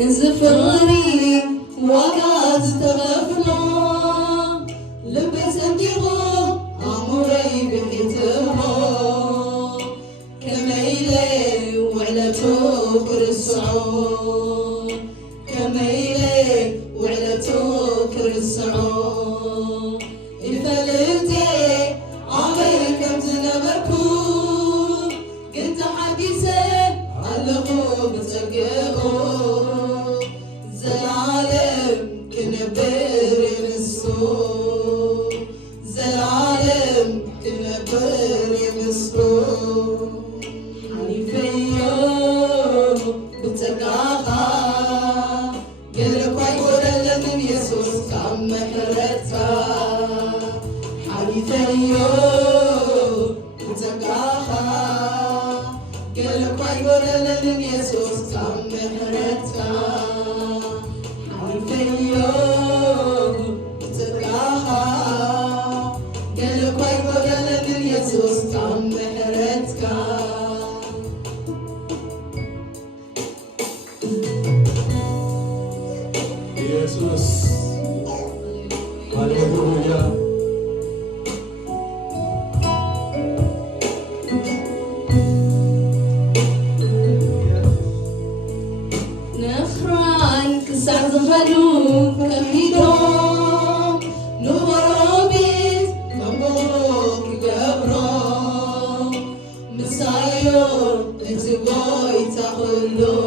نزفري وقعت تغفنا لبس انتغو عمري بحيتها كميلي وعلى توكر السعود كميلي وعلى توكر السعود الفلتي عمري كم تنبركو قلت حقيسي علقو بتسققو زلعالم كنبري بالسوق زلعالم كنبري بالسوق حليفيو بتقاقا قلك ويقول لمن يسوس كم محرتها حليفيو بتقاقا قلك ويقول لمن يسوس كم محرتها حليفيو بتقاقا قلك ويقول لمن يسوس كم محرتها ኢየሱስ ሃሌሉያ نخران كسع زخلو كميدوم نغرابيت كمبروك قبرو مسايو اتقوي تخلو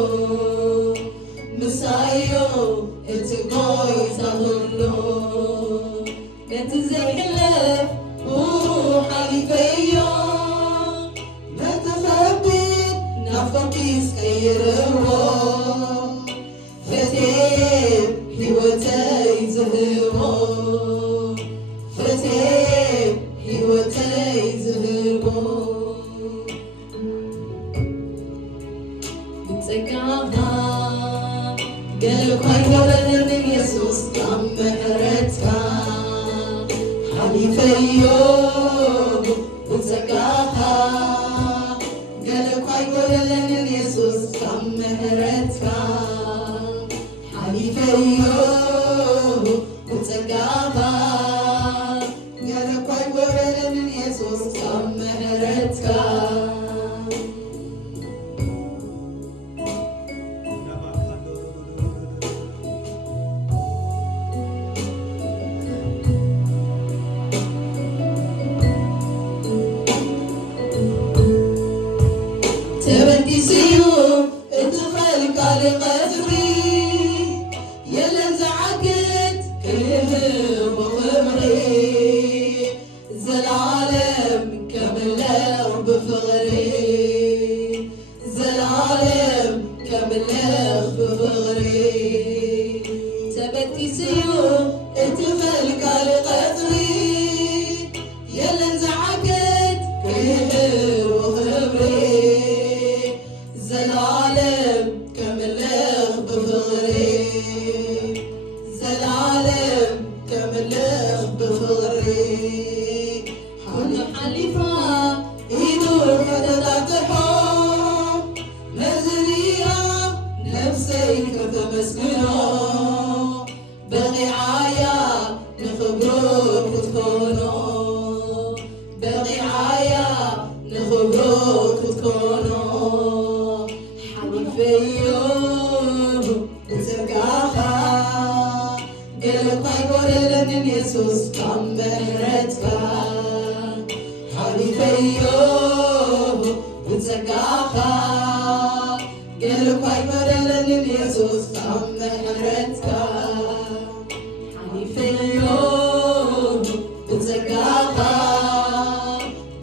مسايو اتقوي تخلو نتزحلف وحليفيو نتخبيت نفقيس كيرو فتيب هيوتاي زهرو فتيب هيوتاي زهرو بتسقاها قلب هاي ولد من يسوس كم محرتها حليفيو بتسقاها قلب هاي ولد من يسوس كم محرتها حليفيو بتقاقا قالك ويقول من يسوس كم محرتك تبدي سيوم ادخل قال قدري يلا زعقت كلمه وغمري زالعالم كامله بفغري زالعالم كامله بفغري تبدي سيوم ادخل قال قدري يلا زعقت كلمه وغمري زالعالم كامله بفغري زالعالم كامله بفغري حول حليفة يدور فتدات الحب مزرية نفسي كتمسكنه بغي عايا نخبروك تكونوا بغي عايا نخبروك تكونوا حليفيو بترقاها قلب يقول لمن يسوس كم محرتك حليفيو بترقاها قلب يقول لمن يسوس كم محرتك حليفيو بترقاها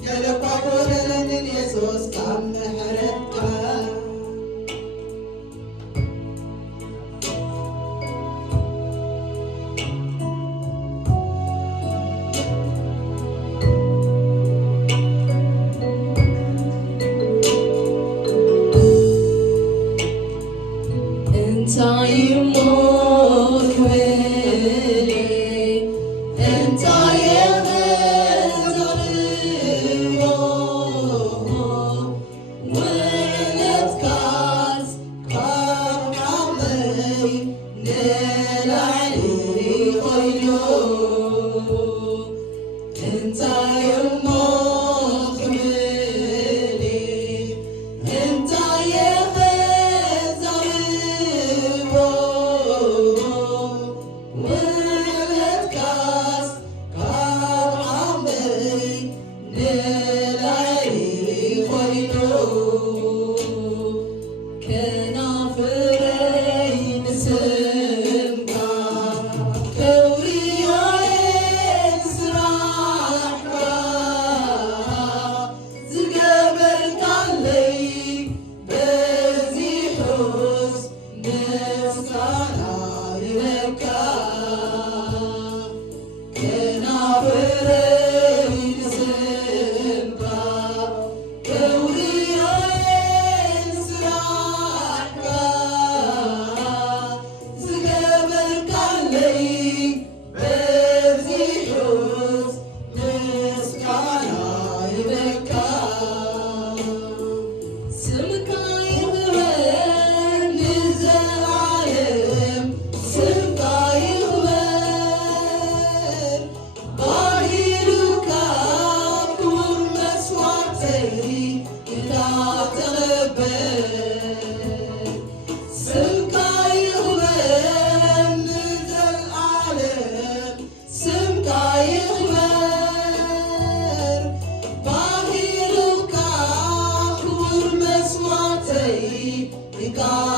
قلب يقول لمن يسوس كم محرتك انت يمو God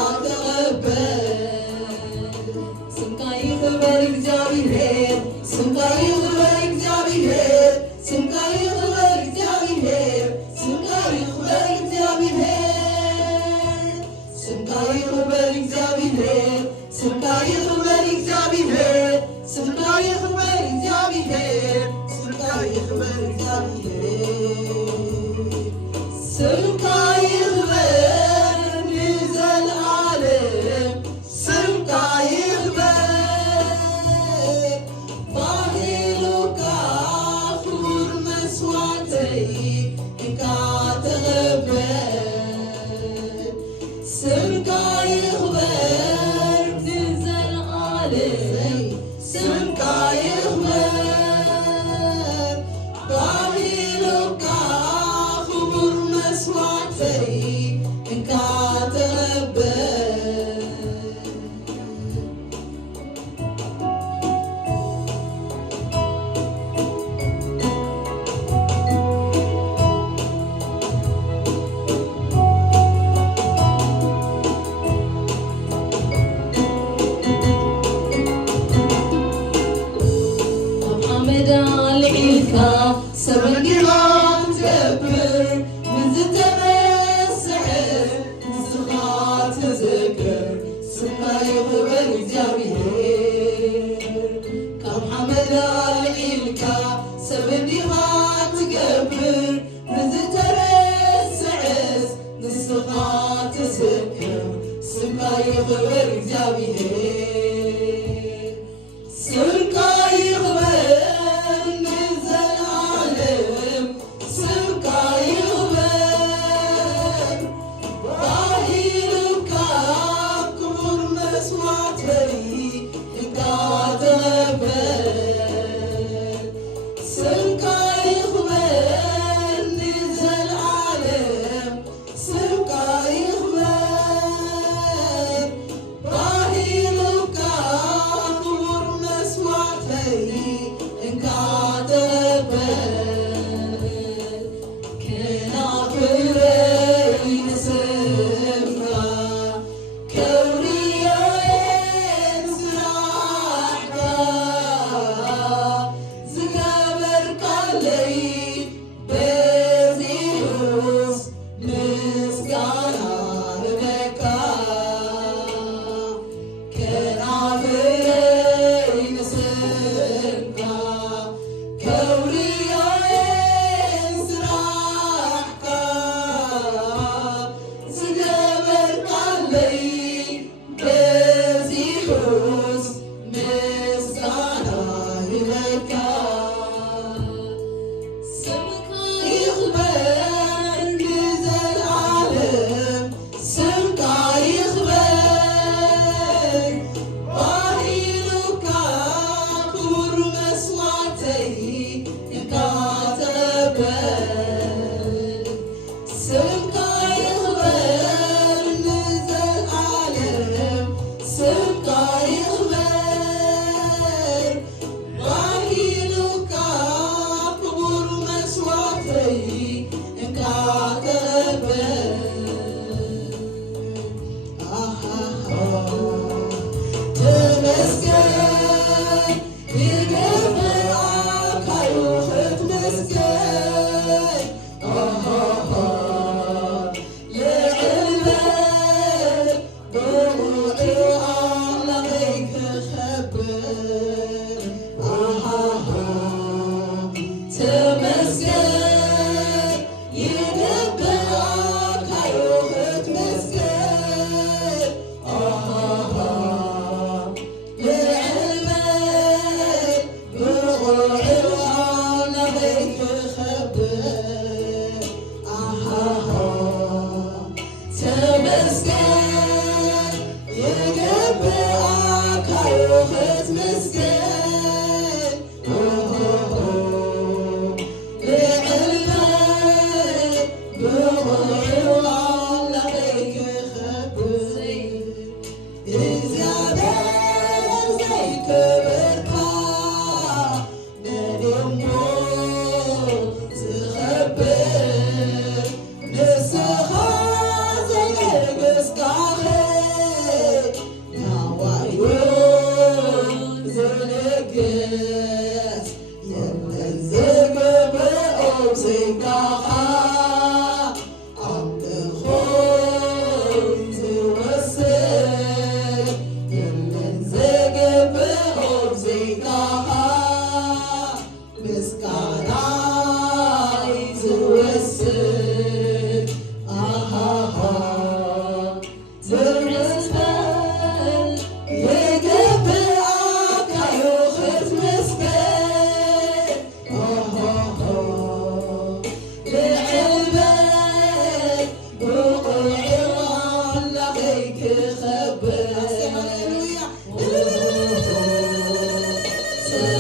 أملاخيك خبر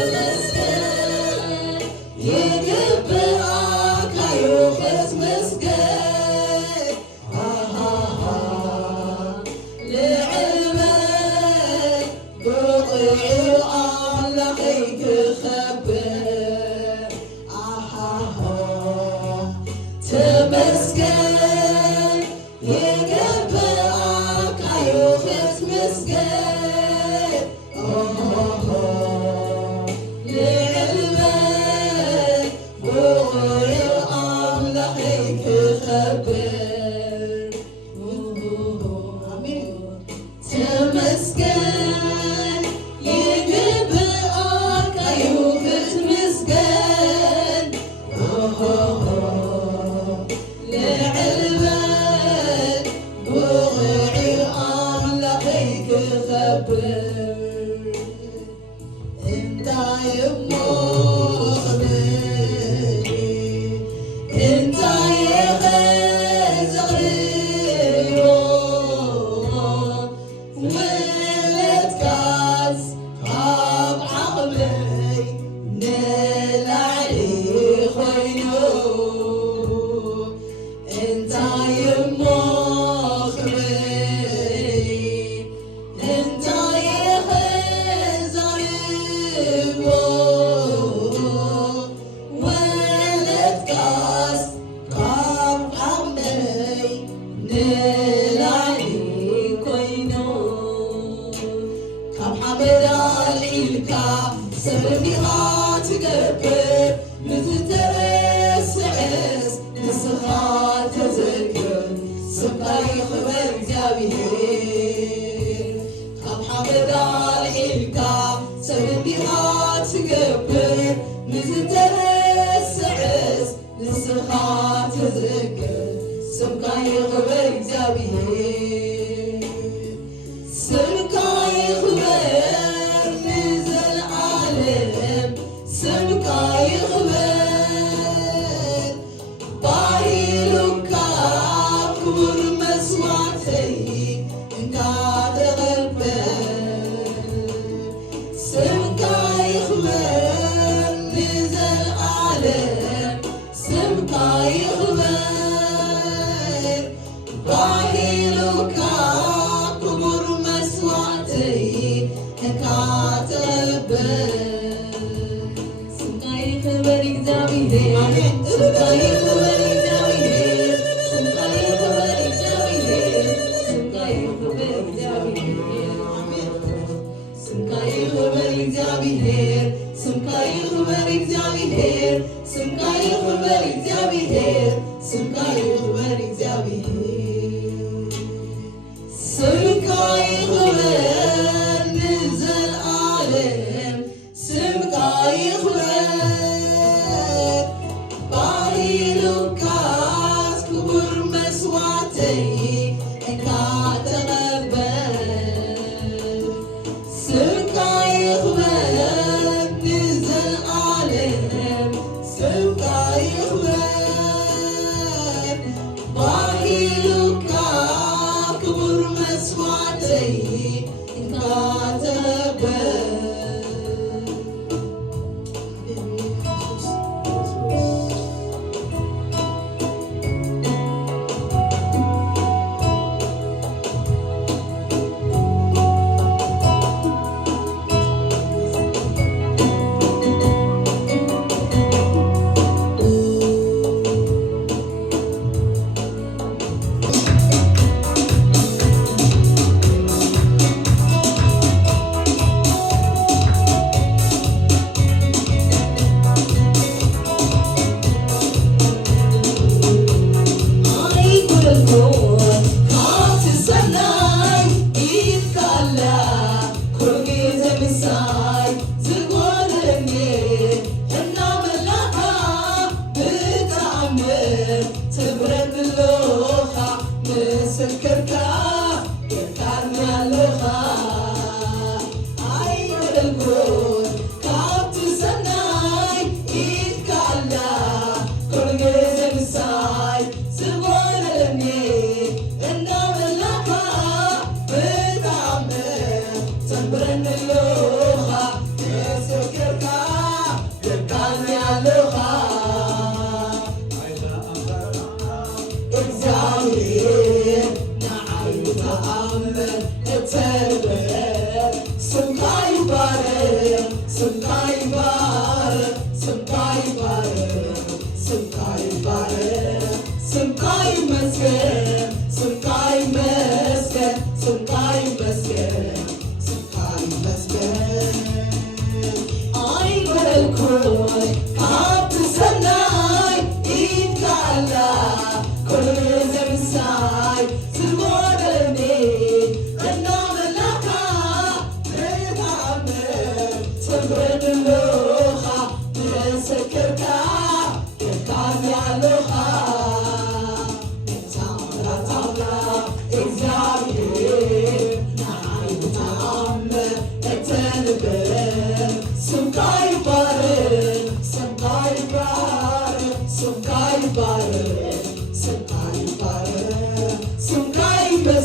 تمسكن يقبلك يوخس مسكن لعلمك بقي أملاخيك خبر تمسكن يقبلك يوخس مسكن لعلمك بقي أملاخيك خبر تمسكن يقبلك يوخس مسكن لعلمك بقي أملاخيك خبر انت يمو خبري انت يغزغريو ولد كاس قاب عقلي نلعلي خينو انت يمو خبري انت يغزغريو ولد كاس قاب عقلي نلعلي خينو كم حمد عليك سبرني تقبل متترسعس نسخات تذكر سبقي خبر جابير كم حمد عليك سبرني تقبل متترسعس نسخات تذكر سبقي خبر جابير سبقي خبر نزل عالم سبقي خبر باهيلك كبر مسواتي انك تغبر سبقي خبر نزل عالم سبقي خبر باهيلك كبر مسواتي انك تغبر سبقي خبر እግዚአብሔር ስብከይ ክብር እግዚአብሔር ስብከይ ክብር እግዚአብሔር ስብከይ ክብር እግዚአብሔር ስብከይ ክብር እግዚአብሔር ስብከይ ክብር እግዚአብሔር ስብከይ ክብር እግዚአብሔር ስብከይ ክብር እግዚአብሔር ስብከይ ክብር ንዘለዓለም ስብከይ ክብር ባሂሉካስ ክቡር መስዋዕተይ እንካ ተቐበል ስብከይ ክብር ንዘለዓለም ስብከይ ክብር ባሂሉካ ክቡር መስዋዕተይ እንካ ተቐበል Side, Sibona, and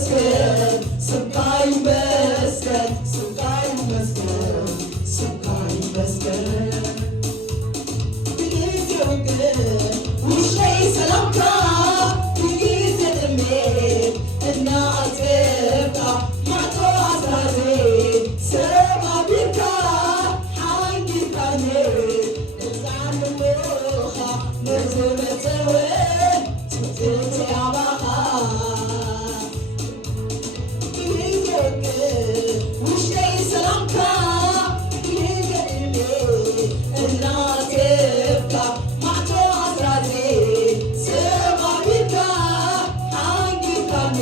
ይመስገን ስምካ ይመስገን ስምካ ይመስገን ስምካ ይመስገን ጊዜው ግን ውሻዬ ሰላምታ ጊዜ ጥሜ እና አጥብቃ ማቶ አስራዜ ሰባቢርካ ሓንጊርካኔ እዛንሞኻ መዝመፀወን ትትቲ ኣባኻ ጊዜው ግን ውሽጠይ ሰላምካ ጊዜ ጥሜ እና አጥብቃ ማቶ አስራዜ ሰባቢርካ ሓንጊርካኔ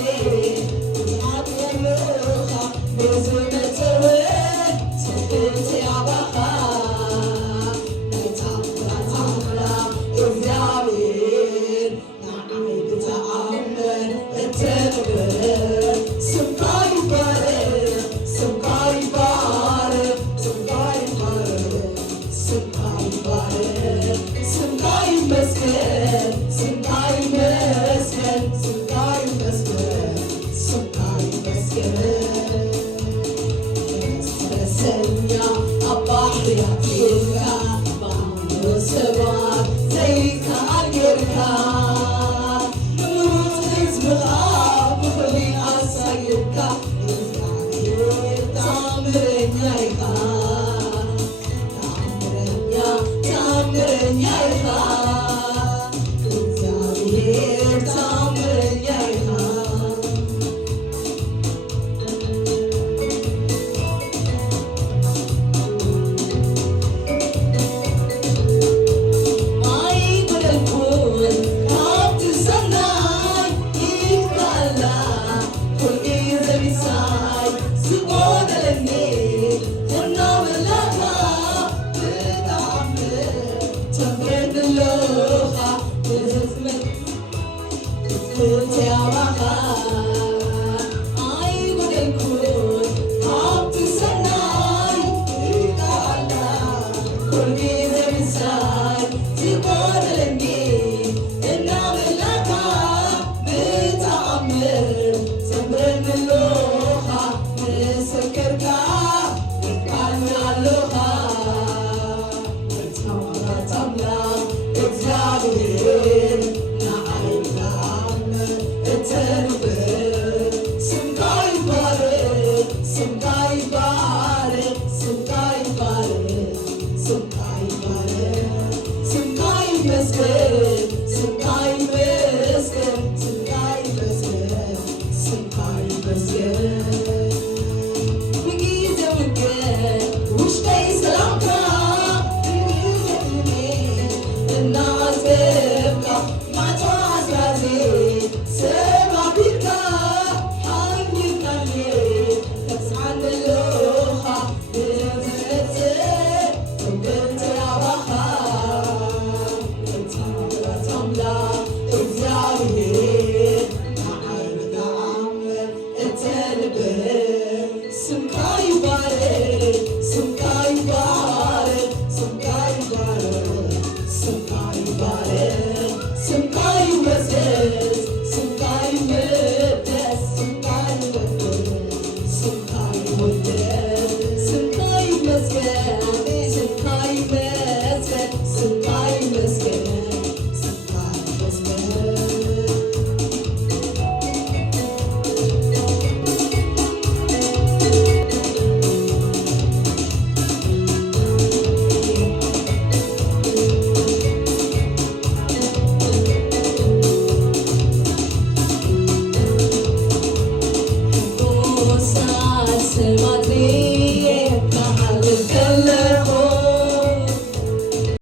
Save